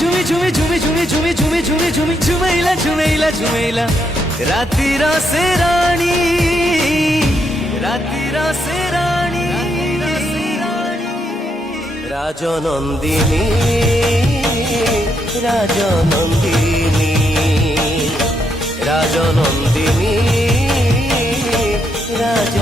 ঝুমি ঝুমি ঝুমি ঝুমি ঝুমি ঝুমি ঝুমি ঝুমি ঝুমেইলা ঝুমেইলা ঝুমেইলা রাতি রসে রানী রাতি রসে রানী রাজনন্দিনী রাজনন্দিনী রাজনন্দিনী রাজ